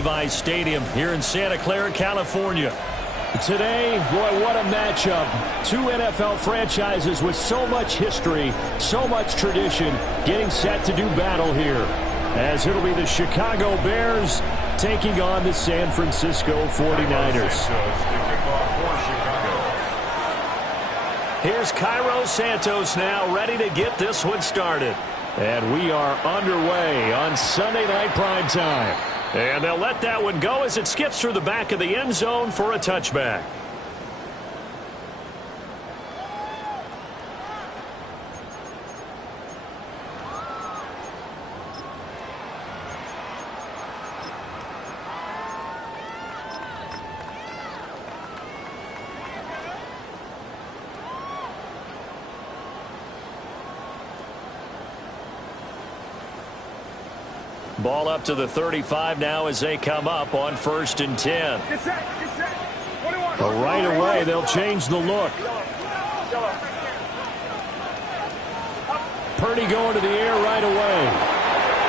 Levi's Stadium here in Santa Clara, California. Today, boy, what a matchup. Two NFL franchises with so much history, so much tradition, getting set to do battle here. As it'll be the Chicago Bears taking on the San Francisco 49ers. Here's Cairo Santos now, ready to get this one started. And we are underway on Sunday Night Primetime. And they'll let that one go as it skips through the back of the end zone for a touchback. Ball up to the 35 now as they come up on 1st and 10. But right away, they'll change the look. Purdy going to the air right away.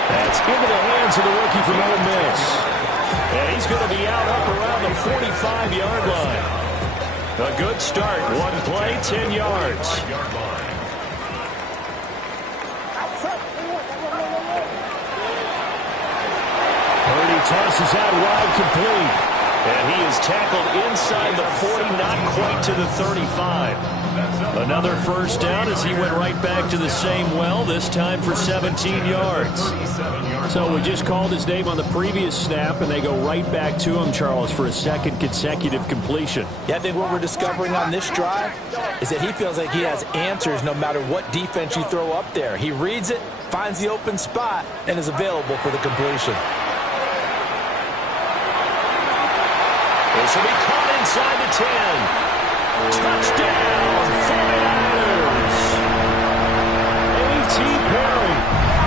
That's into the hands of the rookie from Ole Miss. And he's going to be out up around the 45-yard line. A good start. One play, 10 yards. Tosses out wide, complete. And he is tackled inside the 40, not quite to the 35. Another first down as he went right back to the same well, this time for 17 yards. So we just called his name on the previous snap, and they go right back to him, Charles, for a second consecutive completion. Yeah, I think what we're discovering on this drive is that he feels like he has answers no matter what defense you throw up there. He reads it, finds the open spot, and is available for the completion. This will be caught inside the 10. Touchdown, 49ers. A.T. Perry,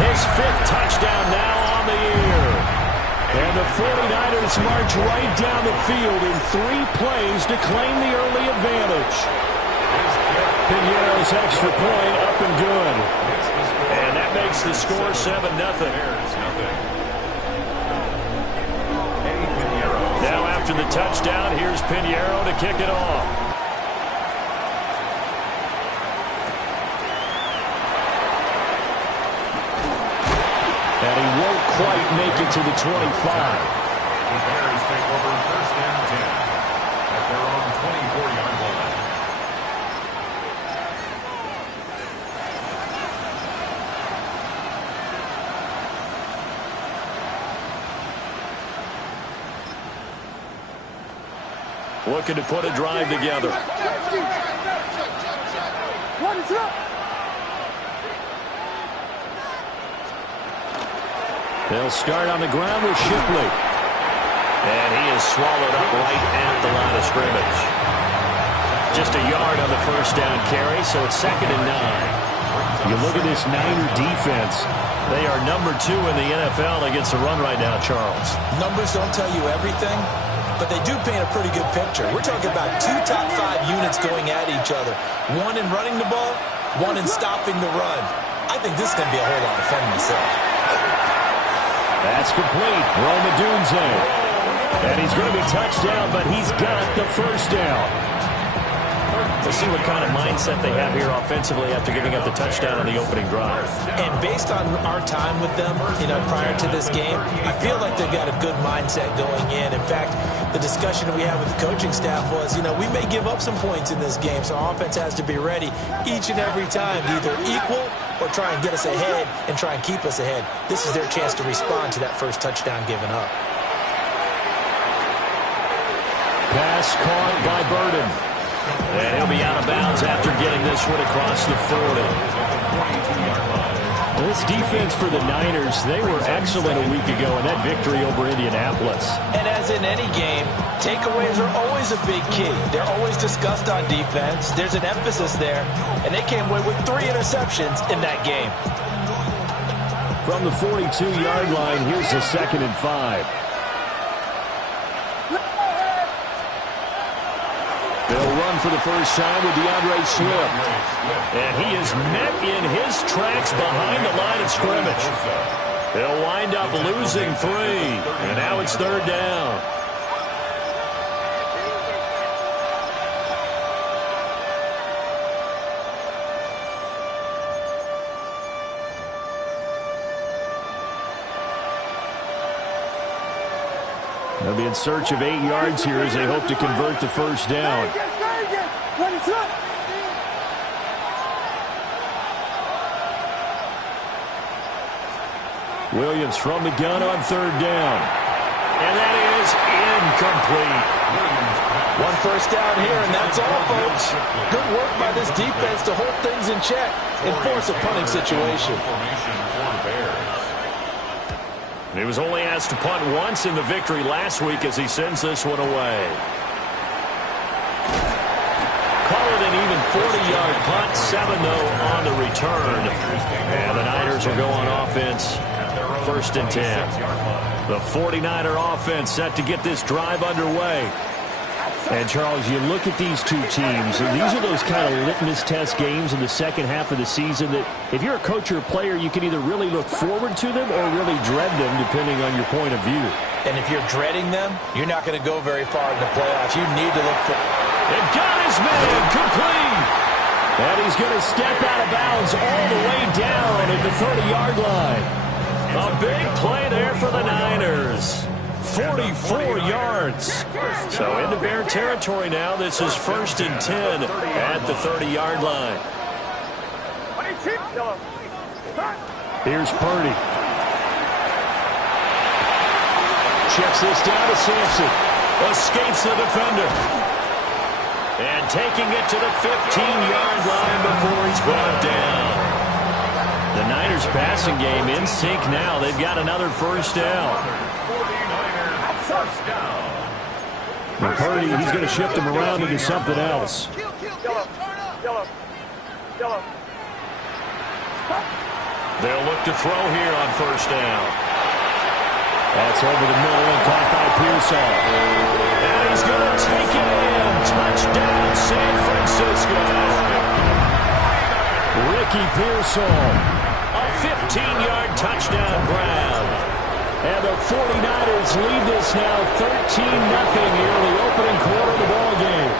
his 5th touchdown now on the year. And the 49ers march right down the field in 3 plays to claim the early advantage. Pinheiro's extra point up and good. And that makes the score 7-0. Now after the touchdown, here's Pinheiro to kick it off. And he won't quite make it to the 25. The Bears take over 1st and 10 at their own 24-yard line. Looking to put a drive together. They'll start on the ground with Shipley. And he is swallowed up right at the line of scrimmage. Just a yard on the first down carry, so it's 2nd and 9. You look at this Niner defense. They are number 2 in the NFL against the run right now, Charles. Numbers don't tell you everything, but they do paint a pretty good picture. We're talking about 2 top 5 units going at each other. One in running the ball, one in stopping the run. I think this is going to be a whole lot of fun myself. That's complete. Rome Odunze. And he's going to be touchdown, but he's got the first down. We'll see what kind of mindset they have here offensively after giving up the touchdown on the opening drive. And based on our time with them, prior to this game, I feel like they've got a good mindset going in. In fact, the discussion that we had with the coaching staff was, we may give up some points in this game, so our offense has to be ready each and every time to either equal or try and get us ahead and try and keep us ahead. This is their chance to respond to that first touchdown given up. Pass caught by Burden. And he'll be out of bounds after getting this one across the 40. This defense for the Niners, they were excellent a week ago in that victory over Indianapolis. And as in any game, takeaways are always a big key. They're always discussed on defense. There's an emphasis there, and they came away with 3 interceptions in that game. From the 42-yard line, here's the 2nd and 5. They'll run for the first time with DeAndre Swift. And he is met in his tracks behind the line of scrimmage. They'll wind up losing 3, and now it's 3rd down. They'll be in search of 8 yards here as they hope to convert the first down. Williams from the gun on 3rd down. And that is incomplete. 1 first down here, and that's all, folks. Good work by this defense to hold things in check and force a punting situation. He was only asked to punt once in the victory last week as he sends this one away. Call it an even 40-yard punt, 7 though on the return. And the Niners will go on offense, 1st and 10. The 49er offense set to get this drive underway. And, Charles, you look at these two teams, and these are those kind of litmus test games in the second half of the season that if you're a coach or a player, you can either really look forward to them or really dread them, depending on your point of view. And if you're dreading them, you're not going to go very far in the playoffs. You need to look for... And got his man complete. And he's going to step out of bounds all the way down at the 30-yard line. A big play there for the Niners. 44 yards. So into Bear territory now. This is 1st and 10 at the 30-yard line. Here's Purdy. Checks this down to Sampson. Escapes the defender. And taking it to the 15-yard line before he's brought down. The Niners passing game in sync now. They've got another first down. And Purdy, he's going to shift him around into something else. They'll look to throw here on first down. That's over the middle and caught by Pearsall. And he's going to take it in. Touchdown, San Francisco. Ricky Pearsall. A 15-yard touchdown grab. And the 49ers lead this now 13-0 here in the opening quarter of the ball game.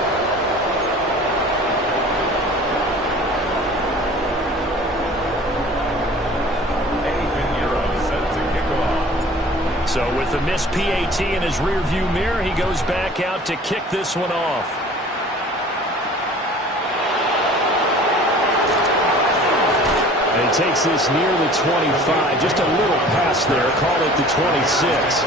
So with the missed PAT in his rearview mirror, he goes back out to kick this one off. And he takes this near the 25. Just a little pass there. Call it the 26.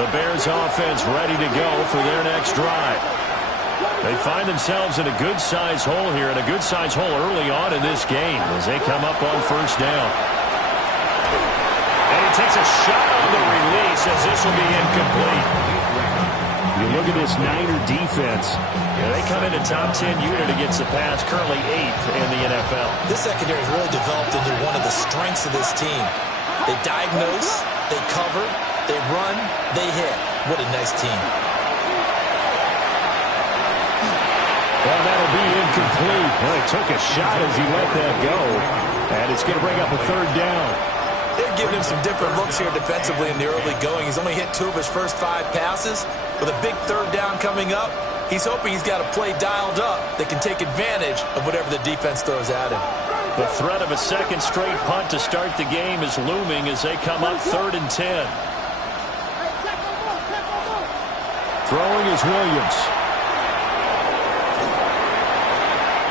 The Bears offense ready to go for their next drive. They find themselves in a good-sized hole here, and a good-sized hole early on in this game as they come up on first down. And he takes a shot on the release as this will be incomplete. You look at this Niner defense. They come in a top 10 unit against the pass, currently 8th in the NFL. This secondary has really developed into one of the strengths of this team. They diagnose, they cover, they run, they hit. What a nice team. Well, that'll be incomplete. Well, he took a shot as he let that go. And it's going to bring up a third down. They're giving him some different looks here defensively in the early going. He's only hit 2 of his first 5 passes. With a big third down coming up, he's hoping he's got a play dialed up that can take advantage of whatever the defense throws at him. The threat of a second straight punt to start the game is looming as they come up 3rd and 10. Throwing is Williams.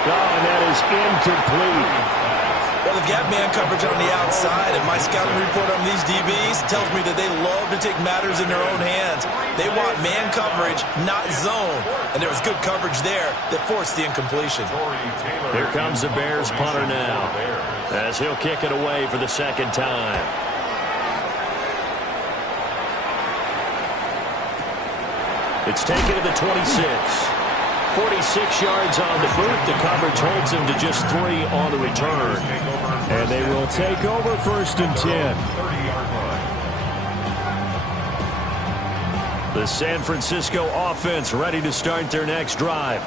Oh, and that is incomplete. Well, they've got man coverage on the outside, and my scouting report on these DBs tells me that they love to take matters in their own hands. They want man coverage, not zone. And there was good coverage there that forced the incompletion. Here comes the Bears punter now as he'll kick it away for the second time. It's taken to the 26. 46 yards on the boot. The coverage holds him to just 3 on the return. And they will take over 1st and 10. The San Francisco offense ready to start their next drive.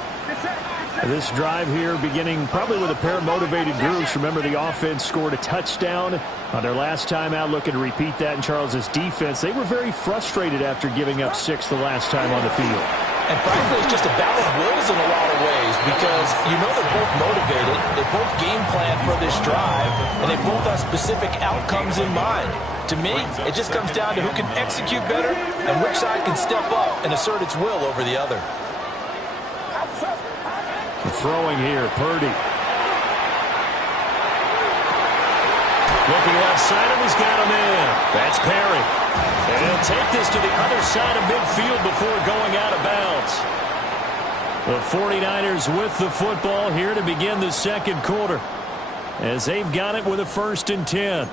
This drive here beginning probably with a pair of motivated groups. Remember, the offense scored a touchdown on their last time out, looking to repeat that in Charles' defense. They were very frustrated after giving up 6 the last time on the field. And frankly, it's just a battle of wills in a lot of ways because you know they're both motivated, they both game plan for this drive, and they both have specific outcomes in mind. To me, it just comes down to who can execute better and which side can step up and assert its will over the other. Throwing here, Purdy. Looking left side, and he's got him in. That's Perry. And he'll take this to the other side of midfield before going out of bounds. The 49ers with the football here to begin the second quarter, as they've got it with a 1st and 10.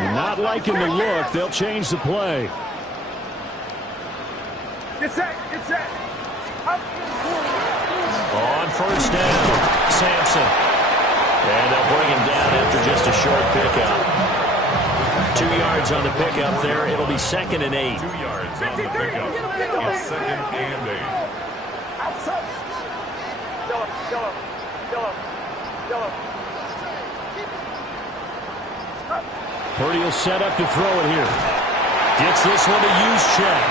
Not liking the look. They'll change the play. On 1st down, Sampson. And they'll bring him down after just a short pickup. 2 yards on the pickup there. It'll be 2nd and 8. 2 yards on the pickup. It's 2nd and 8. Purdy will set up to throw it here. Gets this one to Juszczyk.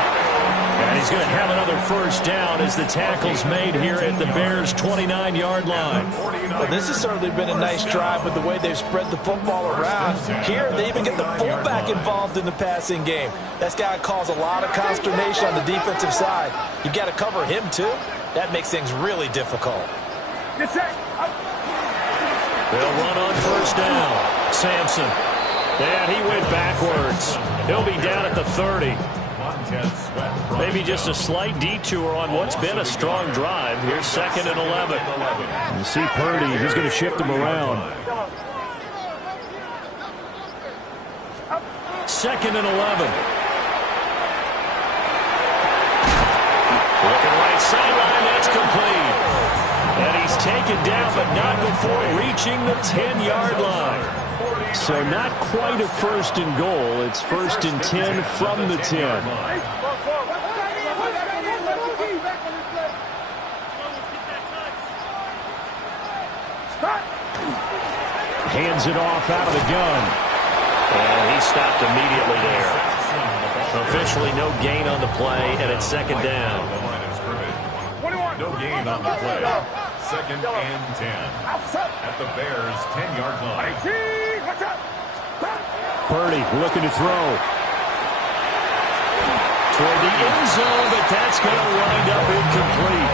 And he's going to have another 1st down as the tackle's made here at the Bears' 29-yard line. Well, this has certainly been a nice drive with the way they've spread the football around. Here, they even get the fullback involved in the passing game. That's got to cause a lot of consternation on the defensive side. You've got to cover him, too. That makes things really difficult. They'll run on 1st down. Sampson. And he went backwards. He'll be down at the 30. Maybe just a slight detour on what's been a strong drive. Here's 2nd and 11. You see Purdy, he's going to shift him around. 2nd and 11. Looking right sideline, that's complete. And he's taken down, but not before reaching the 10-yard line. So not quite a 1st and goal. It's 1st and 10 from the 10. Hands it off out of the gun. And he stopped immediately there. Officially no gain on the play, and it's 2nd down. No gain on the play. 2nd and 10. At the Bears' 10-yard line. Purdy looking to throw. Toward the end zone, but that's going to wind up incomplete.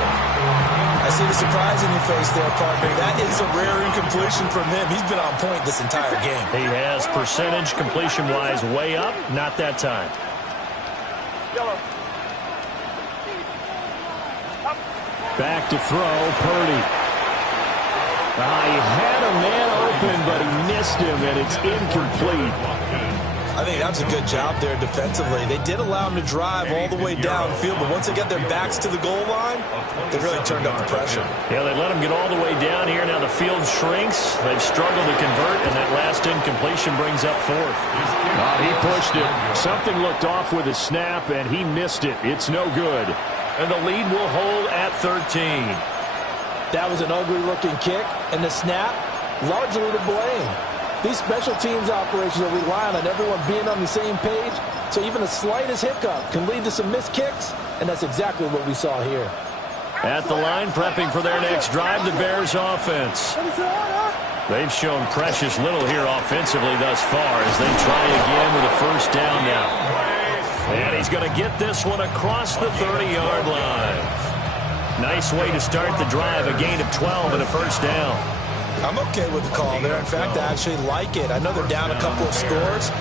I see the surprise in your face there, partner. That is a rare incompletion from him. He's been on point this entire game. He has percentage completion-wise way up. Not that time. Back to throw, Purdy. He had a man open, but he missed him, and it's incomplete. I think that was a good job there defensively. They did allow him to drive all the way downfield, but once they got their backs to the goal line, they really turned up the pressure. Yeah, they let him get all the way down here. Now the field shrinks. They've struggled to convert, and that last incompletion brings up 4th. He pushed it. Something looked off with a snap, and he missed it. It's no good. And the lead will hold at 13. That was an ugly-looking kick, and the snap, largely to blame. These special teams operations are relying on everyone being on the same page, so even the slightest hiccup can lead to some missed kicks, and that's exactly what we saw here. At the line, prepping for their next drive, the Bears offense. They've shown precious little here offensively thus far as they try again with a 1st down now. And he's going to get this one across the 30-yard line. Nice way to start the drive, a gain of 12 and a 1st down. I'm okay with the call there. In fact, I actually like it. I know they're down a couple of scores,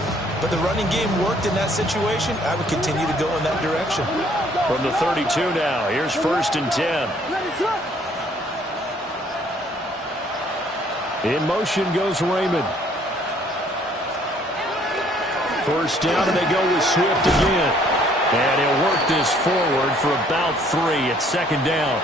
but the running game worked in that situation. I would continue to go in that direction. From the 32 now, here's 1st and 10. In motion goes Raymond. 1st down, and they go with Swift again. And he'll work this forward for about 3 at 2nd down.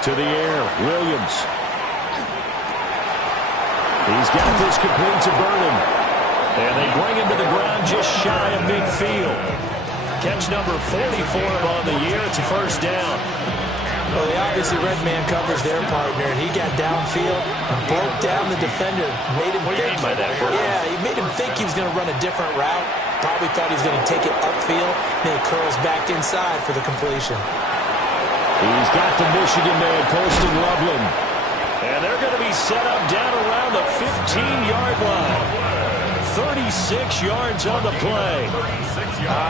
To the air, Williams. He's got this complete to Burden. And they bring him to the ground just shy of midfield. Catch number 44 on the year. It's a first down. Well, they obviously red man covers their partner, and he got downfield, broke down the defender, made him think. By that, yeah, he made him think he was going to run a different route. Probably thought he was going to take it upfield. Then he curls back inside for the completion. He's got the Michigan man, Colston Loveland. And they're going to be set up down around the 15-yard line. 36 yards on the play.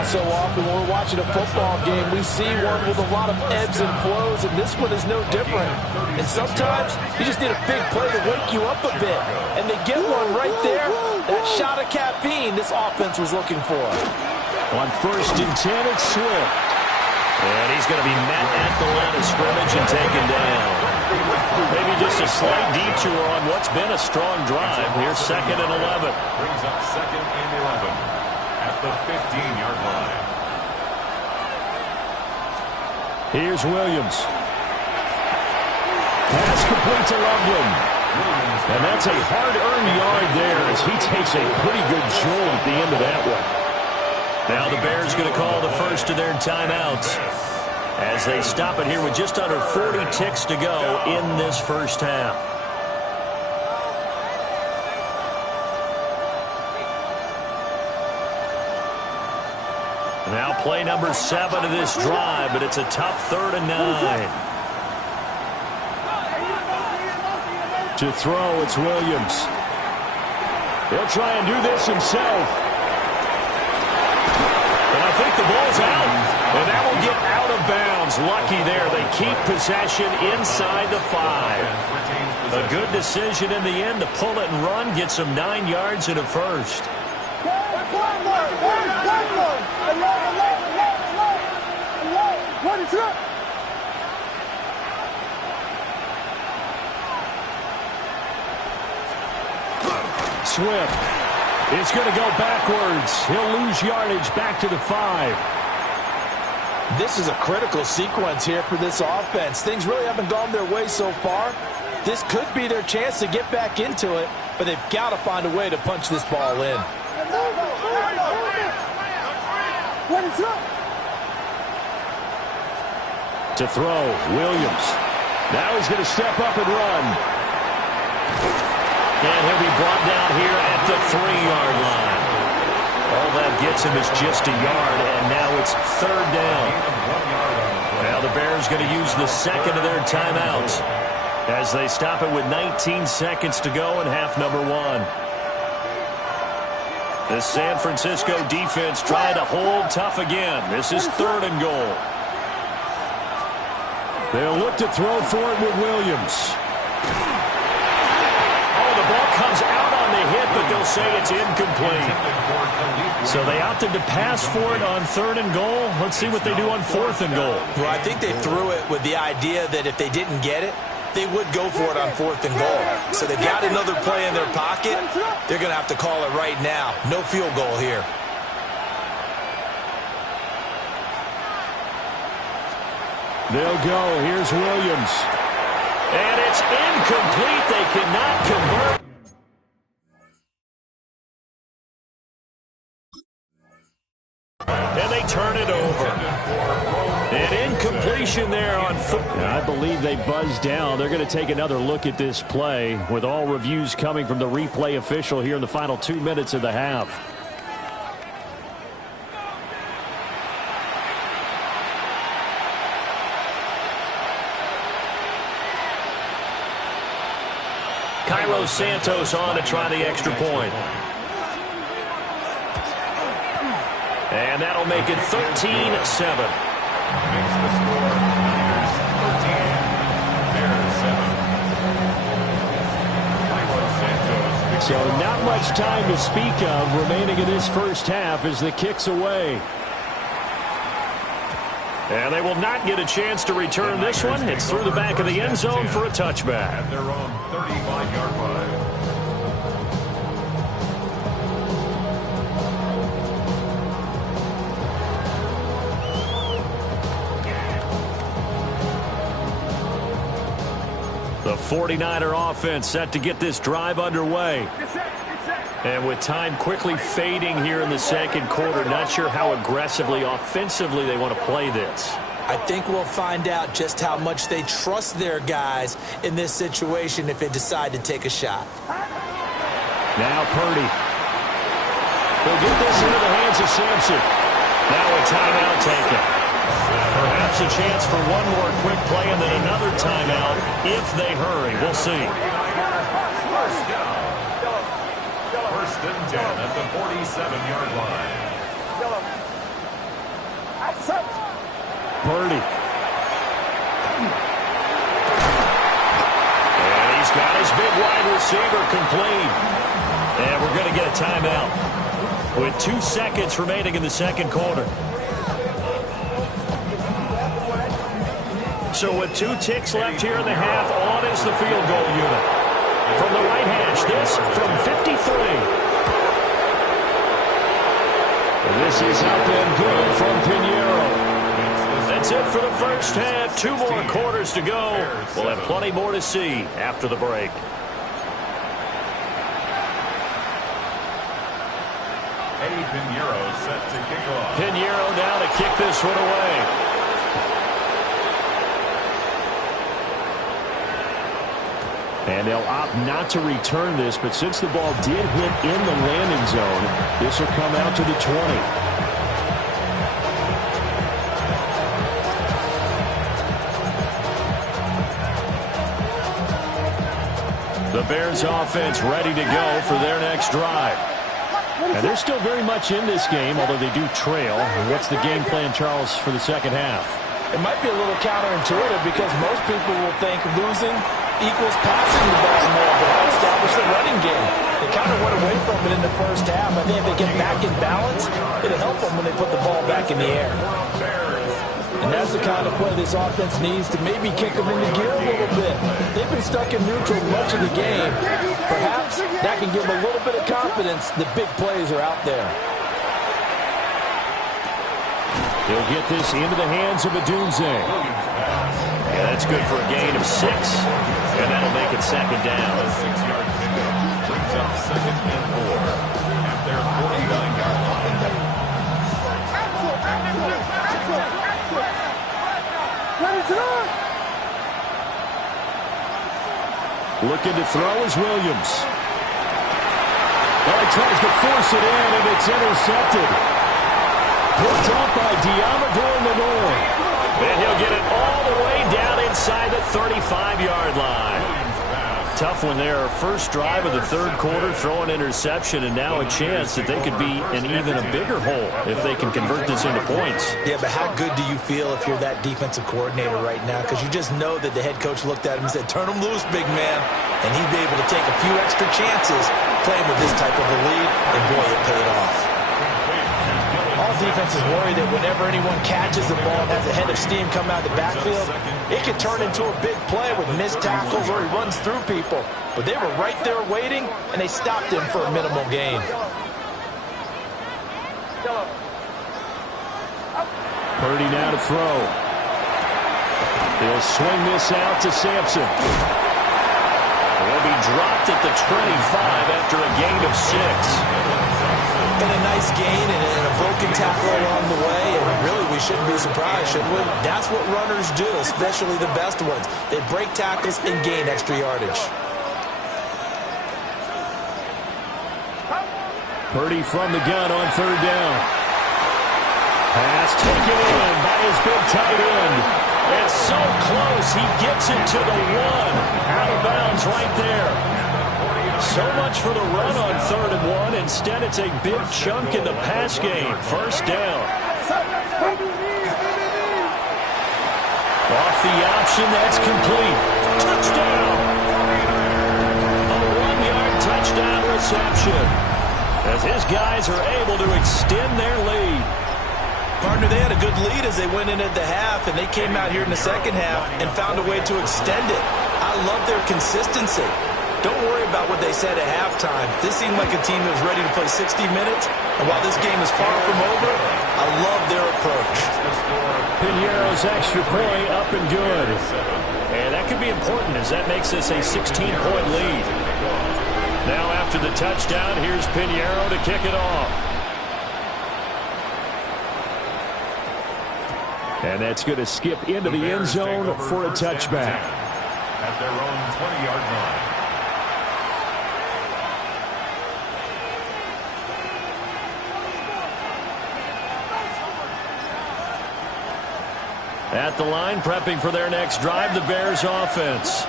So often when we're watching a football game, we see one with a lot of ebbs and flows, and this one is no different. And sometimes you just need a big play to wake you up a bit. And they get one right there. That shot of caffeine this offense was looking for. On 1st and 10, it's Swift. And he's going to be met at the line of scrimmage and taken down. Maybe just a slight detour on what's been a strong drive. Here's 2nd and 11. Brings up 2nd and 11 at the 15-yard line. Here's Williams. Pass complete to Loveland. And that's a hard-earned yard there as he takes a pretty good jolt at the end of that one. Now the Bears going to call the first of their timeouts as they stop it here with just under 40 ticks to go in this first half. Now play number 7 of this drive, but it's a tough 3rd and 9. To throw, it's Williams. He'll try and do this himself. And I think the ball's out. And that will get out of bounds. Lucky there. They keep possession inside the 5. A good decision in the end to pull it and run. Get some 9 yards and a first. Swift is going to go backwards. He'll lose yardage back to the 5. This is a critical sequence here for this offense. Things really haven't gone their way so far. This could be their chance to get back into it, but they've got to find a way to punch this ball in. To throw, Williams. Now he's going to step up and run. And he'll be brought down here at the 3-yard line. All that gets him is just a yard, and now it's 3rd down. Now the Bears going to use the 2nd of their timeouts as they stop it with 19 seconds to go in half number 1. The San Francisco defense trying to hold tough again. This is 3rd and goal. They'll look to throw for it with Williams. The ball comes out on the hit, but they'll say it's incomplete. So they opted to pass for it on 3rd and goal. Let's see what they do on 4th and goal. Well, I think they threw it with the idea that if they didn't get it, they would go for it on 4th and goal. So they've got another play in their pocket. They're going to have to call it right now. No field goal here. They'll go. Here's Williams. And it's incomplete. They cannot convert. And they turn it over. An incompletion there on foot. I believe they buzzed down. They're going to take another look at this play with all reviews coming from the replay official here in the final 2 minutes of the half. Cairo Santos on to try the extra point. And that'll make it 13-7. Makes the score Niners 13, Bears 7. So not much time to speak of remaining in this first half as the kick's away. And they will not get a chance to return this one. It's through the back of the end zone for a touchback. At their own 35-yard line. The 49er offense set to get this drive underway. And with time quickly fading here in the second quarter, not sure how aggressively, offensively they want to play this. I think we'll find out just how much they trust their guys in this situation if they decide to take a shot. Now Purdy. They'll get this into the hands of Sampson. Now a timeout taken. Perhaps a chance for one more quick play and then another timeout if they hurry. We'll see. First and 10 at the 47-yard line. Purdy. And he's got his big wide receiver complete. And we're going to get a timeout with 2 seconds remaining in the second quarter. So with 2 ticks left here in the half, on is the field goal unit. From the right hash, this from 53. This is up and good from Pinheiro. That's it for the first half. 2 more quarters to go. We'll have plenty more to see after the break. Eddie Pinheiro set to kick off. Pinheiro now to kick this one away. And they'll opt not to return this, but since the ball did hit in the landing zone, this will come out to the 20. The Bears offense ready to go for their next drive. And they're still very much in this game, although they do trail. And what's the game plan, Charles, for the second half? It might be a little counterintuitive because most people will think losing equals passing the ball more, but I'll establish the running game. They kind of went away from it in the first half. I think if they get back in balance, it'll help them when they put the ball back in the air. And that's the kind of play this offense needs to maybe kick them into gear a little bit. They've been stuck in neutral much of the game. Perhaps that can give them a little bit of confidence that big plays are out there. He'll get this into the hands of Odunze. Yeah, that's good for a gain of 6. And that'll make it second down. A 6-yard pickup brings up second and 4 at their 49-yard line. Looking to throw is Williams. Well, he tries to force it in, and it's intercepted. Picked up by Diamador Lenore. And he'll get it all the way down inside the 35-yard line. Tough one there. First drive of the third quarter, throw an interception, and now a chance that they could be in even a bigger hole if they can convert this into points. Yeah, but how good do you feel if you're that defensive coordinator right now? Because you just know that the head coach looked at him and said, turn him loose, big man. And he'd be able to take a few extra chances playing with this type of a lead, and boy, it paid off. All defenses worry that whenever anyone catches the ball and has a head of steam come out of the backfield, it can turn into a big play with missed tackles or he runs through people. But they were right there waiting, and they stopped him for a minimal gain. Purdy now to throw. He'll swing this out to Sampson. Will be dropped at the 25 after a gain of 6. And a nice gain and a broken tackle along the way, and really we shouldn't be surprised, should we? That's what runners do, especially the best ones. They break tackles and gain extra yardage. Purdy from the gun on third down. Pass taken in by his big tight end. It's so close, he gets it to the 1. Out of bounds right there. So much for the run on 3rd and 1. Instead, it's a big chunk in the pass game. First down. Off the option, that's complete. Touchdown. A 1-yard touchdown reception. As his guys are able to extend their lead. Partner, they had a good lead as they went in at the half, and they came out here in the second half and found a way to extend it. I love their consistency. don't worry about what they said at halftime. This seemed like a team that was ready to play 60 minutes. And while this game is far from over, I love their approach. Piñeiro's extra point up and good. And that could be important as that makes this a 16-point lead. Now after the touchdown, here's Piñeiro to kick it off. And that's going to skip into the end zone for a touchback. At their own 20-yard line. At the line, prepping for their next drive, the Bears offense.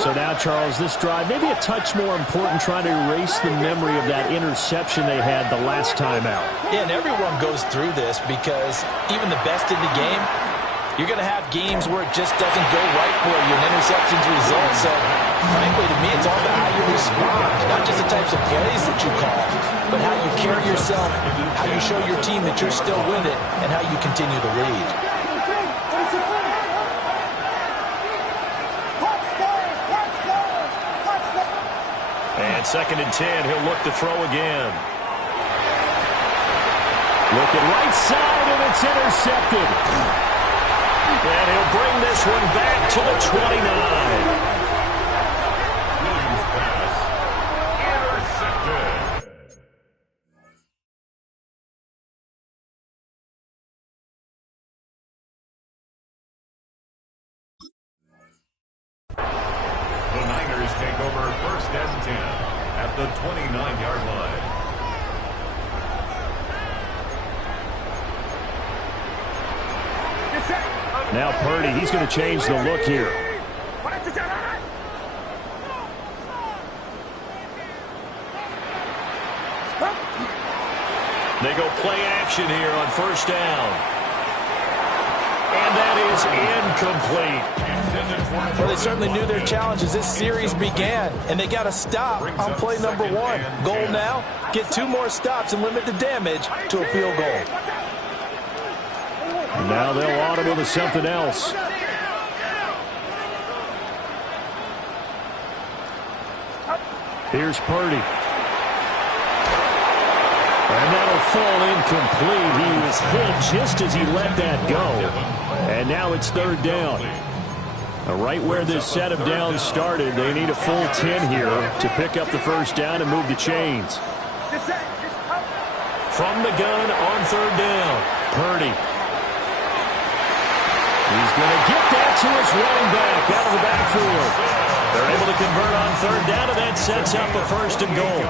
So now, Charles, this drive, maybe a touch more important, trying to erase the memory of that interception they had the last time out. Yeah, and everyone goes through this because even the best in the game, you're going to have games where it just doesn't go right for you, and interceptions result. So, frankly, to me, it's all about how you respond, not just the types of plays that you call, but how you carry yourself, how you show your team that you're still with it, and how you continue to lead. And 2nd and 10, he'll look to throw again. Looking right side, and it's intercepted. And he'll bring this one back to the 29. Williams pass. Intercepted. The Niners take over 1st and 10 at the 29-yard line. Now Purdy, he's going to change the look here. They go play action here on 1st down. And that is incomplete. Well, they certainly knew their challenge as this series began, and they got to stop on play number 1. Goal now, get 2 more stops and limit the damage to a field goal. Now they'll audible to something else. Here's Purdy. And that'll fall incomplete. He was hit just as he let that go. And now it's 3rd down. Right where this set of downs started, they need a full 10 here to pick up the 1st down and move the chains. From the gun on 3rd down, Purdy. He's going to get that to his running back out of the backfield. They're able to convert on 3rd down, and that sets up a 1st and goal.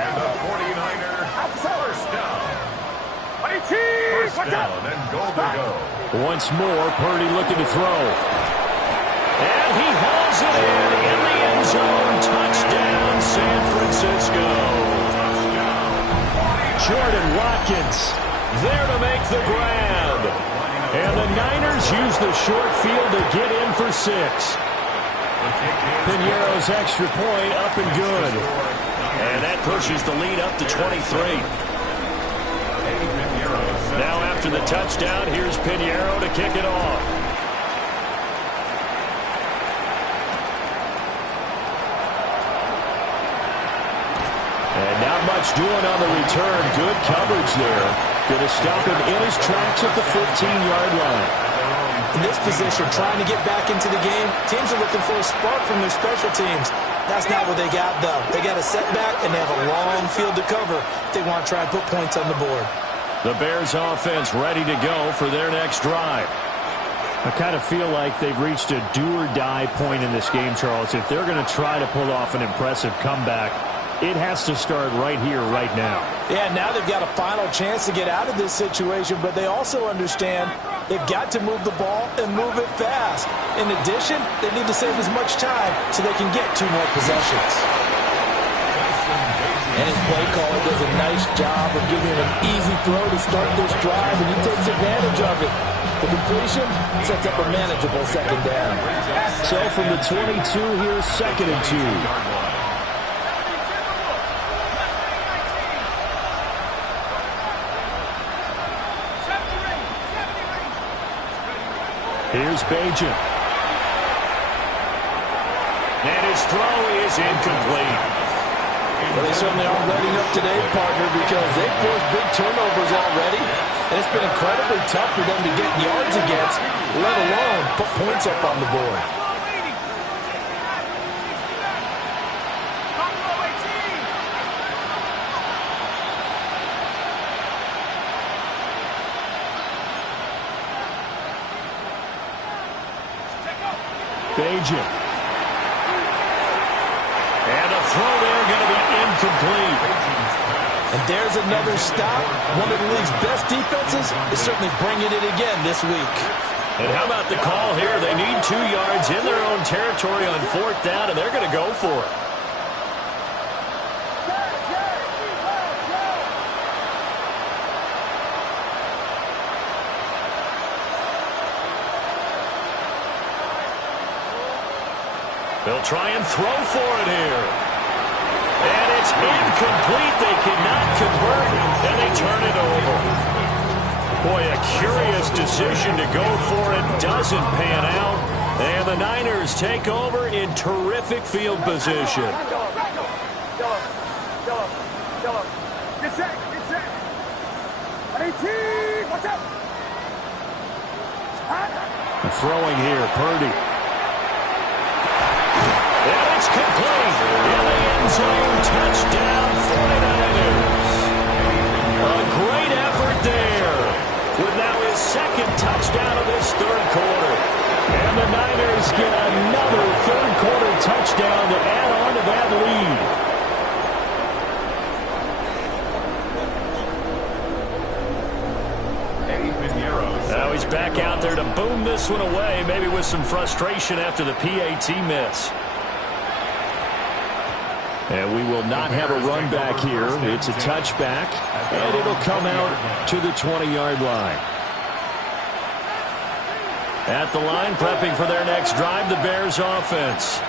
And the 49er first down. First down and goal to go. Once more, Purdy looking to throw. And he hauls it in the end zone. Touchdown, San Francisco. Jordan Watkins there to make the grab. And the Niners use the short field to get in for 6. Piñeiro's extra point up and good. And that pushes the lead up to 23. Now after the touchdown, here's Piñeiro to kick it off. And not much doing on the return. Good coverage there. Going to stop him in his tracks at the 15-yard line. In this position, trying to get back into the game, teams are looking for a spark from their special teams. That's not what they got, though. They got a setback, and they have a long field to cover if they want to try and put points on the board. The Bears offense ready to go for their next drive. I kind of feel like they've reached a do-or-die point in this game, Charles. If they're going to try to pull off an impressive comeback, it has to start right here, right now. Yeah, now they've got a final chance to get out of this situation, but they also understand they've got to move the ball and move it fast. In addition, they need to save as much time so they can get 2 more possessions. And his play caller does a nice job of giving him an easy throw to start this drive, and he takes advantage of it. The completion sets up a manageable 2nd down. So from the 22, here's 2nd and 2. Here's Bagent. And his throw is incomplete. Well, they certainly are readying up today, partner, because they've forced big turnovers already. And it's been incredibly tough for them to get yards against, let alone put points up on the board. Bagent. And a throw there going to be incomplete. And there's another stop. One of the league's best defenses is certainly bringing it again this week. And how about the call here? They need 2 yards in their own territory on 4th down, and they're going to go for it. They'll try and throw for it here. And it's incomplete. They cannot convert, and they turn it over. Boy, a curious decision to go for it. Doesn't pan out. And the Niners take over in terrific field position. Throwing here, Purdy. And it's complete. In the end zone, touchdown 49ers. A great effort there. With now his 2nd touchdown of this 3rd quarter. And the Niners get another 3rd quarter touchdown to add on to that lead. Now he's back out there to boom this one away, maybe with some frustration after the PAT miss. And we will not have a run back here. It's a touchback, and it'll come out to the 20-yard line. At the line, prepping for their next drive, the Bears offense.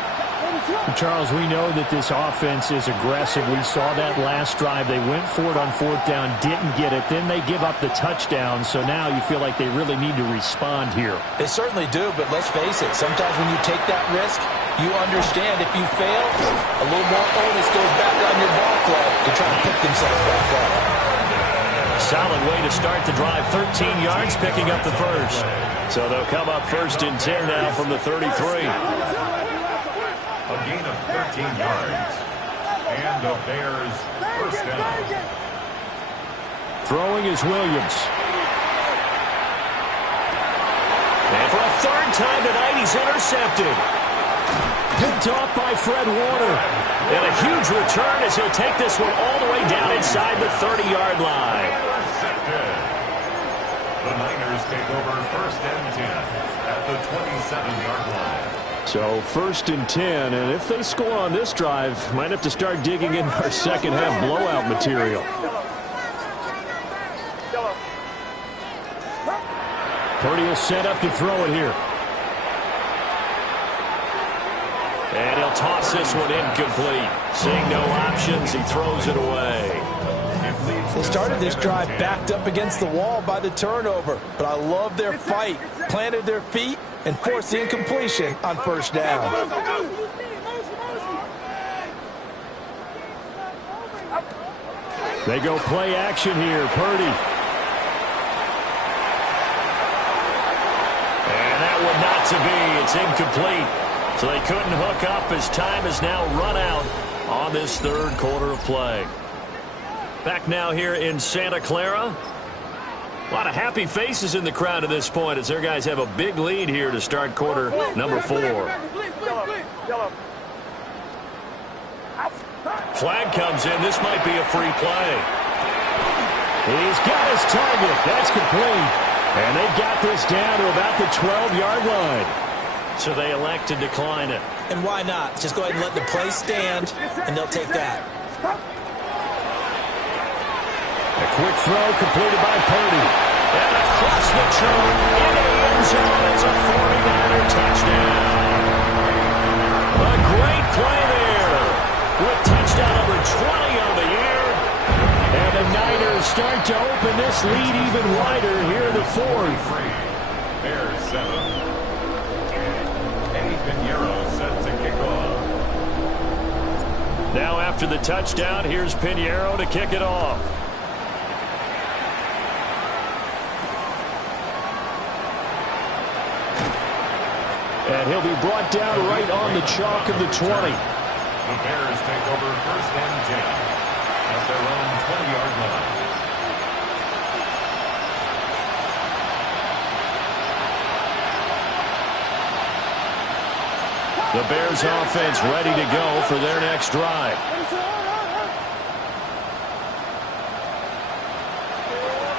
Charles, we know that this offense is aggressive. We saw that last drive. They went for it on 4th down, didn't get it. Then they give up the touchdown. So now you feel like they really need to respond here. They certainly do, but let's face it. Sometimes when you take that risk, you understand if you fail, a little more onus goes back on your ball club to try to pick themselves back up. Solid way to start the drive. 13 yards, picking up the first. So they'll come up 1st and 10 now from the 33. A gain of 13 yards. And the Bears first down. Throwing is Williams. And for a 3rd time tonight, he's intercepted. Picked off by Fred Warner. And a huge return as he'll take this one all the way down inside the 30-yard line. Intercepted. The Niners take over 1st and 10 at the 27-yard line. So 1st and 10, and if they score on this drive, might have to start digging in our second half blowout material. Purdy will set up to throw it here. And he'll toss this one incomplete. Seeing no options, he throws it away. They started this drive backed up against the wall by the turnover, but I love their fight. Planted their feet and forced the incompletion on 1st down. They go play action here. Purdy. And that one not to be. It's incomplete. So they couldn't hook up as time is now run out on this 3rd quarter of play. Back now here in Santa Clara. A lot of happy faces in the crowd at this point as their guys have a big lead here to start quarter number 4. Flag comes in. This might be a free play. He's got his target. That's complete. And they've got this down to about the 12-yard line. So they elect to decline it. And why not? Just go ahead and let the play stand, and they'll take that. A quick throw completed by Purdy. And across the churn into the end zone. It's a 49er touchdown. A great play there with touchdown number 20 on the year. And the Niners start to open this lead even wider here in the 4th. Bears 7. Eddie Pinheiro set to kick off. after the touchdown. Here's Pinheiro to kick it off. And he'll be brought down right on the chalk of the 20. The Bears take over 1st and 10 at their own 20-yard line. The Bears offense ready to go for their next drive.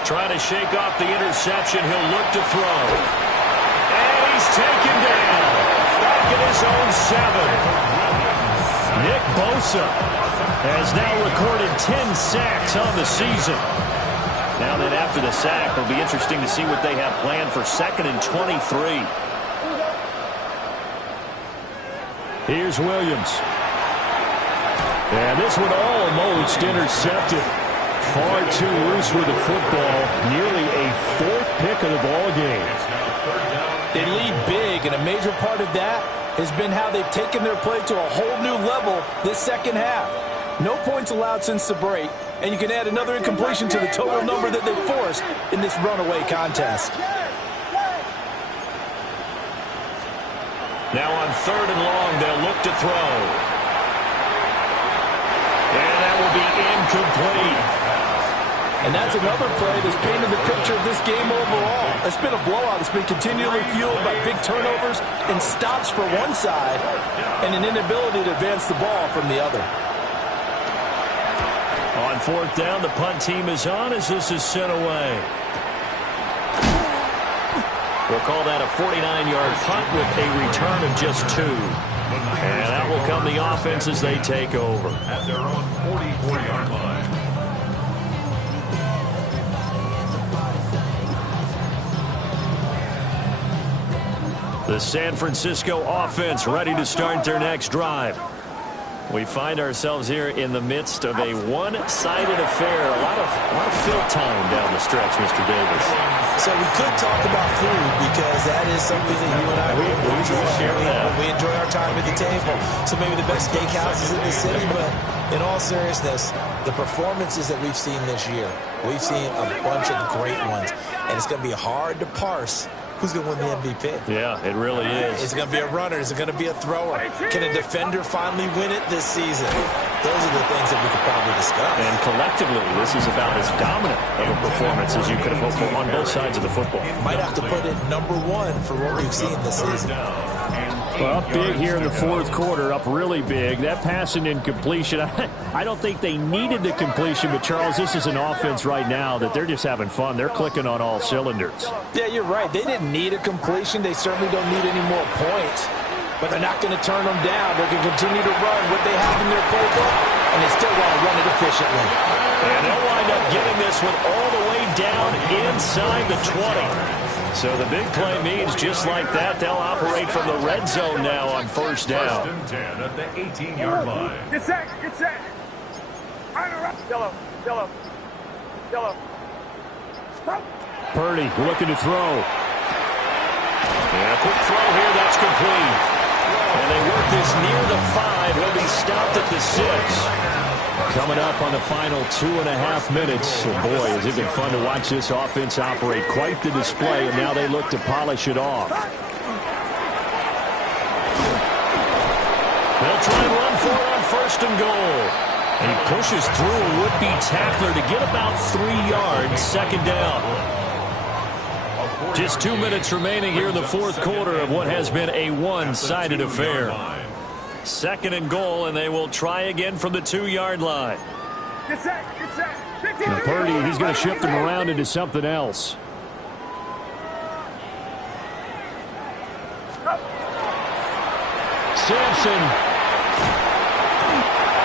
Trying to shake off the interception. He'll look to throw. And he's taken down. Back at his own 7. Nick Bosa has now recorded 10 sacks on the season. Now then, after the sack, it'll be interesting to see what they have planned for 2nd and 23. Here's Williams. And this one almost intercepted. Far too loose with the football. Nearly a 4th pick of the ball game. They lead big, and a major part of that has been how they've taken their play to a whole new level this second half. No points allowed since the break, and you can add another incompletion to the total number that they forced in this runaway contest. Now on 3rd and long, they'll look to throw. And that will be incomplete. And that's another play that's painted the picture of this game overall. It's been a blowout. It's been continually fueled by big turnovers and stops for one side and an inability to advance the ball from the other. On 4th down, the punt team is on as this is sent away. We'll call that a 49-yard punt with a return of just 2. And that will come the offense as they take over. At their own 44-yard line. The San Francisco offense ready to start their next drive. We find ourselves here in the midst of a one-sided affair. A lot of fill time down the stretch, Mr. Davis. So we could talk about food because that is something that you and I we share that. We enjoy our time at the table. So maybe the best steakhouses in the city, but in all seriousness, the performances that we've seen this year, we've seen a bunch of great ones, and it's going to be hard to parse who's going to win the MVP. Yeah, it really is. Is it going to be a runner? Is it going to be a thrower? Can a defender finally win it this season? Those are the things that we could probably discuss. And collectively, this is about as dominant of a performance as you could have hoped for on both sides of the football. Might have to put it number 1 for what we've seen this season. Well, up big here in the 4th quarter, up really big. That pass and incompletion, I don't think they needed the completion, but Charles, this is an offense right now that they're just having fun. They're clicking on all cylinders. Yeah, you're right. They didn't need a completion. They certainly don't need any more points, but they're not going to turn them down. They're going to continue to run what they have in their playbook, and they still want to run it efficiently. And they'll wind up getting this one all the way down inside the 20. So the big play means just like that, they'll operate from the red zone now on 1st down. 1st and 10 at the 18-yard line. Get set, get set. Yellow. Stop. Purdy looking to throw. And a quick throw here, that's complete. And they work this near the 5. He'll be stopped at the 6. Coming up on the final 2.5 minutes. Oh boy, has it been fun to watch this offense operate. Quite the display, and now they look to polish it off. They'll try and run for it on 1st and goal. And he pushes through a would-be tackler to get about 3 yards, 2nd down. Just 2 minutes remaining here in the 4th quarter of what has been a one-sided affair. 2nd and goal, and they will try again from the 2-yard line. Get set, get set. Now Purdy, he's going to shift them around into something else. Sampson.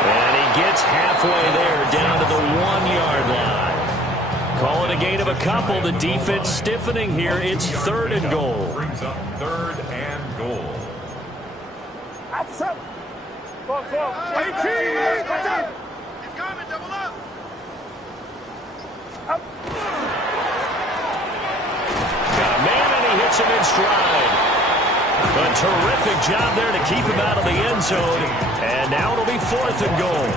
And he gets halfway there, down to the 1-yard line. Call it a gain of a couple. The defense stiffening here. It's 3rd and goal. Brings up 3rd and goal. Outside. 18. Watch out. He's coming, double up. Got a man, and he hits him in stride. A terrific job there to keep him out of the end zone. And now it'll be 4th and goal.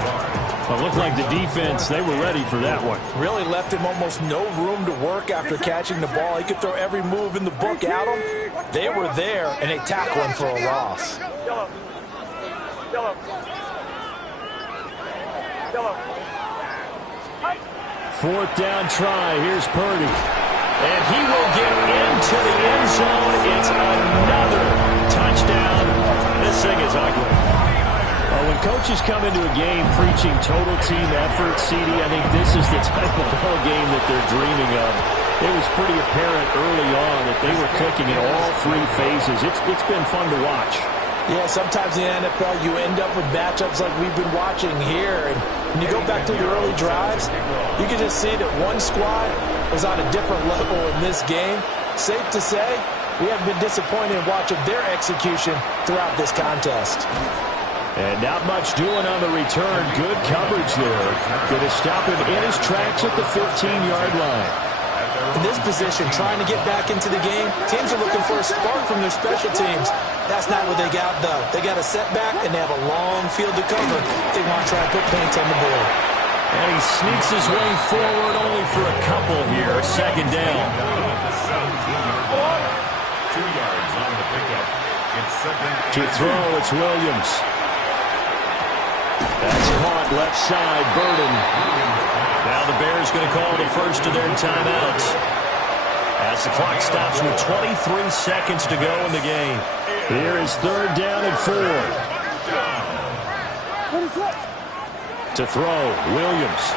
Well, it looked like the defense, they were ready for that one. Really left him almost no room to work after catching the ball. He could throw every move in the book at him. They were there, and they tackled him for a loss. Yellow. 4th down try. Here's Purdy. And he will get into the end zone. It's another touchdown. This thing is ugly. Well, when coaches come into a game preaching total team effort, CD, I think this is the type of ball game that they're dreaming of. It was pretty apparent early on that they were clicking in all 3 phases. It's been fun to watch. Yeah, sometimes in the NFL you end up with matchups like we've been watching here. And when you go back to the early drives, you can just see that one squad was on a different level in this game. Safe to say, we haven't been disappointed in watching their execution throughout this contest. And not much doing on the return. Good coverage there. Going to stop him in his tracks at the 15-yard line. In this position, trying to get back into the game, teams are looking for a spark from their special teams. That's not what they got, though. They got a setback, and they have a long field to cover. They want to try and put points on the board. And he sneaks his way forward only for a couple here. 2nd down. 2 yards on the pickup. It's 2nd. To throw, it's Williams. That's caught left side, Burden. Now the Bears going to call the first of their timeouts. As the clock stops with 23 seconds to go in the game. Here is 3rd down and 4. To throw, Williams.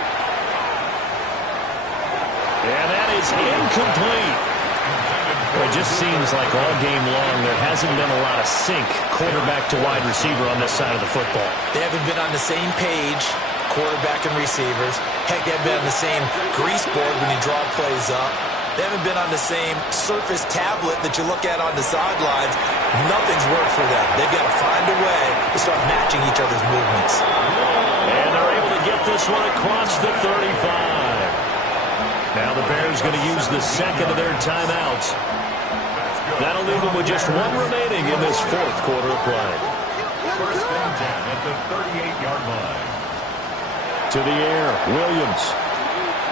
And that is incomplete. It just seems like all game long there hasn't been a lot of sync quarterback to wide receiver on this side of the football. They haven't been on the same page, quarterback and receivers. Heck, they haven't been on the same grease board when you draw plays up. They haven't been on the same surface tablet that you look at on the sidelines. Nothing's worked for them. They've got to find a way to start matching each other's movements. And they're able to get this one across the 35. Now the Bears going to use the 2nd of their timeouts. That'll leave them with just 1 remaining in this 4th quarter of play. 1st and 10 at the 38-yard line. To the air, Williams.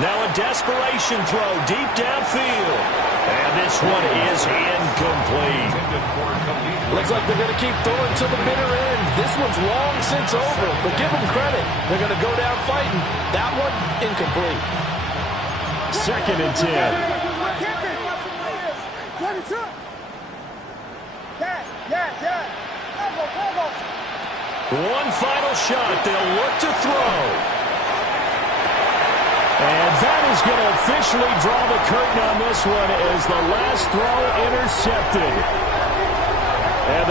Now a desperation throw deep downfield. And this one is incomplete. Looks like they're going to keep throwing to the bitter end. This one's long since over, but give them credit. They're going to go down fighting. That one, incomplete. 2nd and 10. One final shot. They'll look to throw. And that is going to officially draw the curtain on this one as the last throw intercepted.